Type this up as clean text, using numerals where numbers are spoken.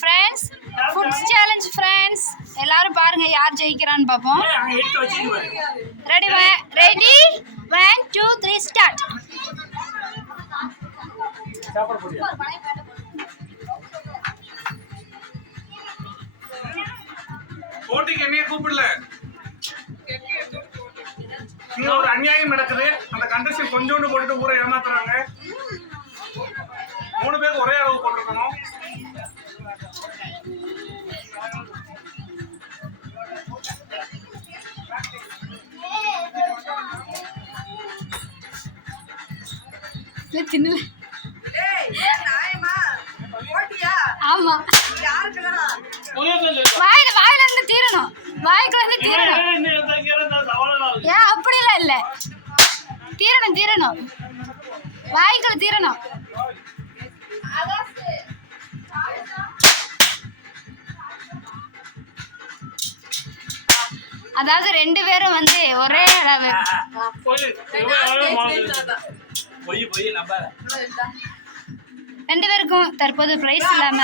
Friends foods challenge friends எல்லாரும் பாருங்க யார் ஜெயிக்கிறான்னு பார்ப்போம். Ready 1 2 3 start. போட்டிக்கு என்னைய கூப்பிடல. இங்க ஒரு அநியாயம் நடக்குது. அந்த கண்டஸ்டன் கொஞ்சோண்டு போட்டுட்டு ஊரை ஏமாத்துறாங்க. 3 பேருக்கு ஒரே அளவு போட்டிருக்கணும். ஆமா வாயில இருந்து தீரணும். வாய்க்குள்ள இருந்து தீரணும். ஏன் அப்படிலாம் இல்ல, தீரணும் வாய்க்குள்ள தீரணும். அதாவது 2 பேரும் ஒரே அளவு. 2 பேருக்கும் தற்போது பிரைஸ் இல்லாம